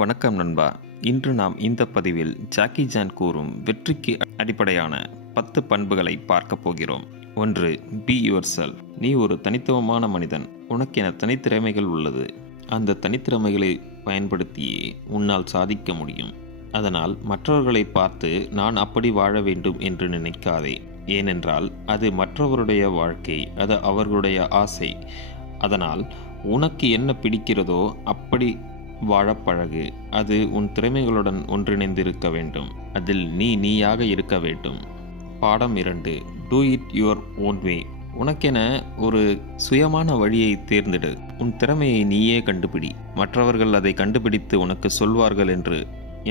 வணக்கம் நண்பா. இன்று நாம் இந்த பதிவில் ஜாக்கி சான் கூறும் வெற்றிக்கு அடிப்படையான 10 பண்புகளை பார்க்க போகிறோம். 1. Be your self. நீ ஒரு தனித்துவமான மனிதன். உனக்கென தனித்திறமைகள் உள்ளது. அந்த தனித்திறமைகளை பயன்படுத்தியே உன்னால் சாதிக்க முடியும். அதனால் மற்றவர்களை பார்த்து நான் அப்படி வாழ வேண்டும் என்று நினைக்காதே. ஏனென்றால் அது மற்றவருடைய வாழ்க்கை, அது அவர்களுடைய ஆசை. அதனால் உனக்கு என்ன பிடிக்கிறதோ அப்படி வாழப்பழகு. அது உன் திறமைகளுடன் ஒன்றிணைந்திருக்க வேண்டும். அதில் நீயாக இருக்க வேண்டும். பாடம் 2. Do it your own way. உனக்கென ஒரு சுயமான வழியை தேர்ந்தெடு. உன் திறமையை நீயே கண்டுபிடி. மற்றவர்கள் அதை கண்டுபிடித்து உனக்கு சொல்வார்கள் என்று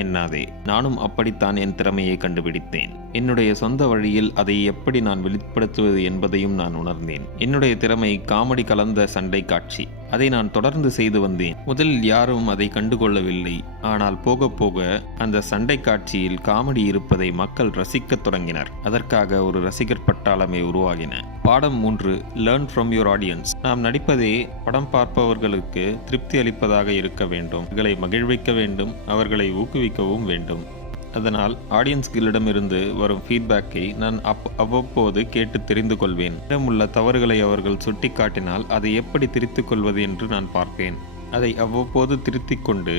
எண்ணாதே. நானும் அப்படித்தான் என் திறமையை கண்டுபிடித்தேன். என்னுடைய சொந்த வழியில் அதை எப்படி நான் வெளிப்படுத்துவது என்பதையும் நான் உணர்ந்தேன். என்னுடைய திறமை காமெடி கலந்த சண்டை காட்சி. அதை நான் தொடர்ந்து செய்து வந்தேன். முதலில் யாரும் அதை கண்டுகொள்ளவில்லை. ஆனால் போக போக அந்த சண்டை காட்சியில் காமெடி இருப்பதை மக்கள் ரசிக்கத் தொடங்கினர். அதற்காக ஒரு ரசிகர் பட்டாளமே உருவாகின. பாடம் 3. Learn from your audience. நாம் நடிப்பதே படம் பார்ப்பவர்களுக்கு திருப்தி அளிப்பதாக இருக்க வேண்டும். அவர்களை மகிழ்விக்க வேண்டும், அவர்களை ஊக்குவிக்கவும் வேண்டும். அதனால் ஆடியன்ஸ்களிடமிருந்து வரும் ஃபீட்பேக்கை நான் அவ்வப்போது கேட்டு தெரிந்து கொள்வேன். இடமுள்ள தவறுகளை அவர்கள் சுட்டி காட்டினால் அதை எப்படி திருத்திக் கொள்வது என்று நான் பார்ப்பேன். அதை அவ்வப்போது திருத்திக் கொண்டு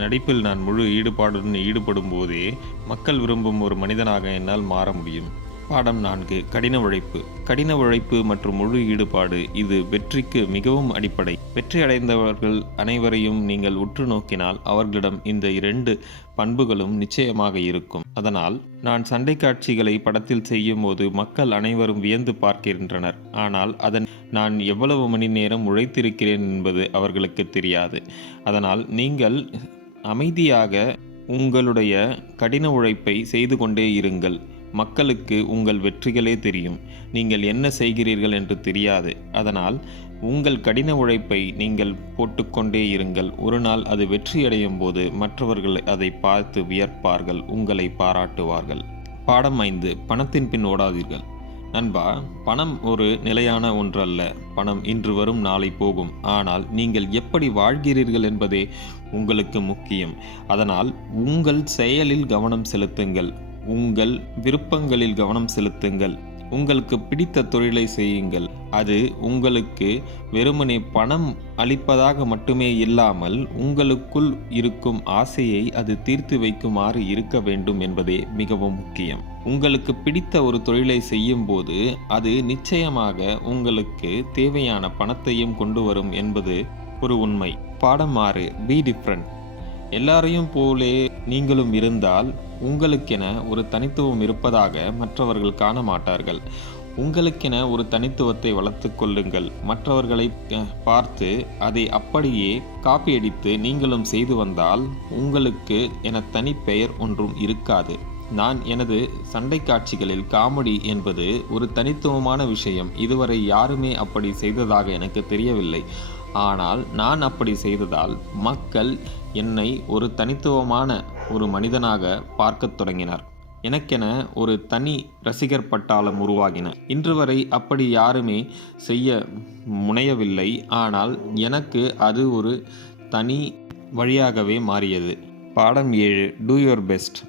நடிப்பில் நான் முழு ஈடுபாடுடன் ஈடுபடும் போதே மக்கள் விரும்பும் ஒரு மனிதனாக என்னால் மாற முடியும். பாடம் 4. கடின உழைப்பு. கடின உழைப்பு மற்றும் முழு ஈடுபாடு இது வெற்றிக்கு மிகவும் அடிப்படை. வெற்றி அடைந்தவர்கள் அனைவரையும் நீங்கள் உற்று நோக்கினால் அவர்களிடம் இந்த 2 பண்புகளும் நிச்சயமாக இருக்கும். அதனால் நான் சண்டை காட்சிகளை படத்தில் செய்யும் போது மக்கள் அனைவரும் வியந்து பார்க்கின்றனர். ஆனால் நான் எவ்வளவு மணி நேரம் உழைத்திருக்கிறேன் என்பது அவர்களுக்கு தெரியாது. அதனால் நீங்கள் அமைதியாக உங்களுடைய கடின உழைப்பை செய்து கொண்டே இருங்கள். மக்களுக்கு உங்கள் வெற்றிகளே தெரியும். நீங்கள் என்ன செய்கிறீர்கள் என்று தெரியாது. அதனால் உங்கள் கடின உழைப்பை நீங்கள் போட்டுக்கொண்டே இருங்கள். ஒரு நாள் அது வெற்றியடையும் போது மற்றவர்கள் அதை பார்த்து வியப்பார்கள், உங்களை பாராட்டுவார்கள். பாடம் 5. பணத்தின் பின் ஓடாதீர்கள். நண்பா, பணம் ஒரு நிலையான ஒன்றல்ல. பணம் இன்று வரும் நாளை போகும். ஆனால் நீங்கள் எப்படி வாழ்கிறீர்கள் என்பதே உங்களுக்கு முக்கியம். அதனால் உங்கள் செயலில் கவனம் செலுத்துங்கள். உங்கள் விருப்பங்களில் கவனம் செலுத்துங்கள். உங்களுக்கு பிடித்த தொழிலை செய்யுங்கள். அது உங்களுக்கு வெறுமனே பணம் அளிப்பதாக மட்டுமே இல்லாமல் உங்களுக்குள் இருக்கும் ஆசையை அது தீர்த்து வைக்குமாறு இருக்க வேண்டும் என்பதே மிகவும் முக்கியம். உங்களுக்கு பிடித்த ஒரு தொழிலை செய்யும் போது அது நிச்சயமாக உங்களுக்கு தேவையான பணத்தையும் கொண்டு வரும் என்பது ஒரு உண்மை. பாடம் 6. Be different. எல்லாரையும் போலே நீங்களும் இருந்தால் உங்களுக்கென ஒரு தனித்துவம் இருப்பதாக மற்றவர்கள் காண மாட்டார்கள். உங்களுக்கென ஒரு தனித்துவத்தை வளர்த்து கொள்ளுங்கள். மற்றவர்களை பார்த்து அதை அப்படியே காப்பியடித்து நீங்களும் செய்து வந்தால் உங்களுக்கு என தனி பெயர் ஒன்றும் இருக்காது. நான் எனது சண்டை காட்சிகளில் காமெடி என்பது ஒரு தனித்துவமான விஷயம். இதுவரை யாருமே அப்படி செய்ததாக எனக்கு தெரியவில்லை. ஆனால் நான் அப்படி செய்ததால் மக்கள் என்னை ஒரு தனித்துவமான ஒரு மனிதனாக பார்க்கத் தொடங்கினர். எனக்கென ஒரு தனி ரசிகர் பட்டாளம் உருவாகின. இன்று வரை அப்படி யாருமே செய்ய முனையவில்லை. ஆனால் எனக்கு அது ஒரு தனி வழியாகவே மாறியது. பாடம் 7. Two your best.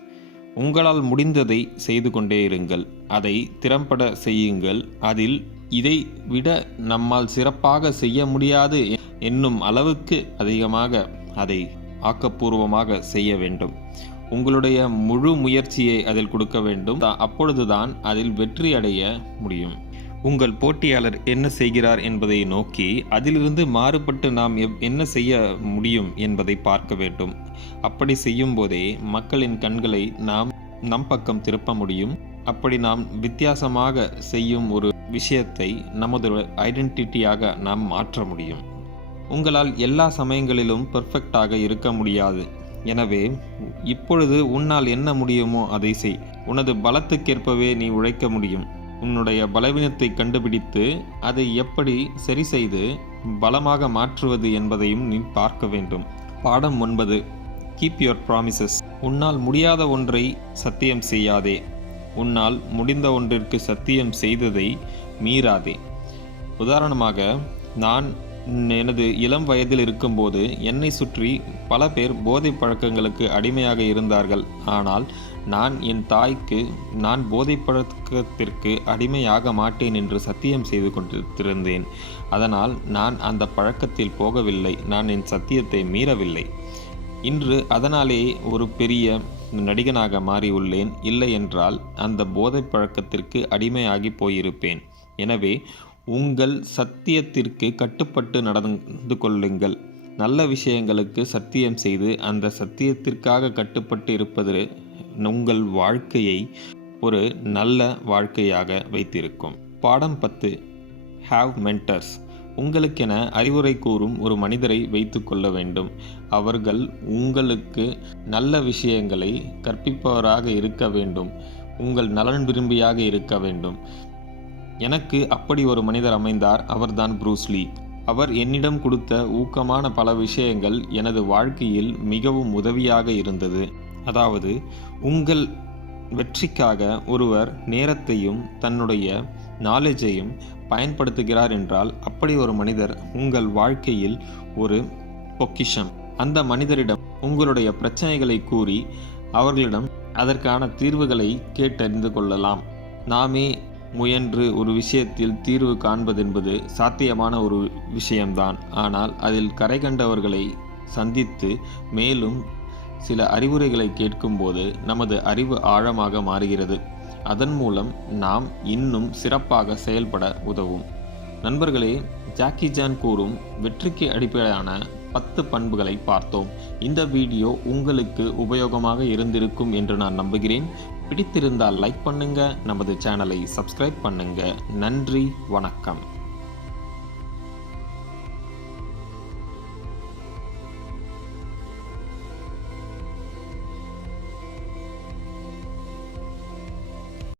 உங்களால் முடிந்ததை செய்து கொண்டே இருங்கள். அதை திறம்பட செய்யுங்கள். அதில் இதை விட நம்மால் சிறப்பாக செய்ய முடியாது என்னும் அளவுக்கு அதிகமாக அதை ஆக்கப்பூர்வமாக செய்ய வேண்டும். உங்களுடைய முழு முயற்சியை அதில் கொடுக்க வேண்டும். அப்பொழுதுதான் அதில் வெற்றி அடைய முடியும். உங்கள் போட்டியாளர் என்ன செய்கிறார் என்பதை நோக்கி அதிலிருந்து மாறுபட்டு நாம் என்ன செய்ய முடியும் என்பதை பார்க்க வேண்டும். அப்படி செய்யும் போதே மக்களின் கண்களை நாம் நம் பக்கம் திருப்ப முடியும். அப்படி நாம் வித்தியாசமாக செய்யும் ஒரு விஷயத்தை நமது ஐடென்டிட்டியாக நாம் மாற்ற முடியும். உங்களால் எல்லா சமயங்களிலும் பெர்ஃபெக்டாக இருக்க முடியாது. எனவே இப்பொழுது உன்னால் என்ன முடியுமோ அதை செய். உனது பலத்துக்கேற்பவே நீ உழைக்க முடியும். உன்னுடைய பலவீனத்தை கண்டுபிடித்து அதை எப்படி சரி செய்து பலமாக மாற்றுவது என்பதையும் நீ பார்க்க வேண்டும். பாடம் 9. Keep your promises. உன்னால் முடியாத ஒன்றை சத்தியம் செய்யாதே. உன்னால் முடிந்த ஒன்றிற்கு சத்தியம் செய்ததை மீறாதே. உதாரணமாக, நான் எனது இளம் வயதில் இருக்கும்போது என்னை சுற்றி பல பேர் போதைப் பழக்கங்களுக்கு அடிமையாக இருந்தார்கள். ஆனால் நான் என் தாய்க்கு நான் போதைப் பழக்கத்திற்கு அடிமையாக மாட்டேன் என்று சத்தியம் செய்து கொண்டிருந்தேன். அதனால் நான் அந்த பழக்கத்தில் போகவில்லை. நான் என் சத்தியத்தை மீறவில்லை. இன்று அதனாலே ஒரு பெரிய நடிகனாக மாறியுள்ளேன். இல்லை என்றால் அந்த போதைப் பழக்கத்திற்கு அடிமையாகி போயிருப்பேன். எனவே உங்கள் சத்தியத்திற்கு கட்டுப்பட்டு நடந்து கொள்ளுங்கள். நல்ல விஷயங்களுக்கு சத்தியம் செய்து அந்த சத்தியத்திற்காக கட்டுப்பட்டு இருப்பது உங்கள் வாழ்க்கையை ஒரு நல்ல வாழ்க்கையாக வைத்திருக்கும். பாடம் 10. Have mentors. உங்களுக்கென அறிவுரை கூறும் ஒரு மனிதரை வைத்து கொள்ள வேண்டும். அவர்கள் உங்களுக்கு நல்ல விஷயங்களை கற்பிப்பவராக இருக்க வேண்டும். உங்கள் நலன் விரும்பியாக இருக்க வேண்டும். எனக்கு அப்படி ஒரு மனிதர் அமைந்தார். அவர்தான் ப்ரூஸ் லீ. அவர் என்னிடம் கொடுத்த ஊக்கமான பல விஷயங்கள் எனது வாழ்க்கையில் மிகவும் உதவியாக இருந்தது. அதாவது, உங்கள் வெற்றிக்காக ஒருவர் நேரத்தையும் தன்னுடைய நாலேஜையும் பயன்படுத்துகிறார் என்றால் அப்படி ஒரு மனிதர் உங்கள் வாழ்க்கையில் ஒரு பொக்கிஷம். அந்த மனிதரிடம் உங்களுடைய பிரச்சனைகளை கூறி அவர்களிடம் அதற்கான தீர்வுகளை கேட்டறிந்து கொள்ளலாம். நாமே முயன்று ஒரு விஷயத்தில் தீர்வு காண்பதென்பது சாத்தியமான ஒரு விஷயம்தான். ஆனால் அதில் கரை கண்டவர்களை சந்தித்து மேலும் சில அறிவுரைகளை கேட்கும்போது நமது அறிவு ஆழமாக மாறுகிறது. அதன் மூலம் நாம் இன்னும் சிறப்பாக செயல்பட உதவும். நண்பர்களே, ஜாக்கி சான் கூறும் வெற்றிக்கு அடிப்படையான 10 பண்புகளை பார்த்தோம். இந்த வீடியோ உங்களுக்கு உபயோகமாக இருந்திருக்கும் என்று நான் நம்புகிறேன். பிடித்திருந்தால் லைக் பண்ணுங்க, நமது சேனலை சப்ஸ்கிரைப் பண்ணுங்க. நன்றி, வணக்கம்.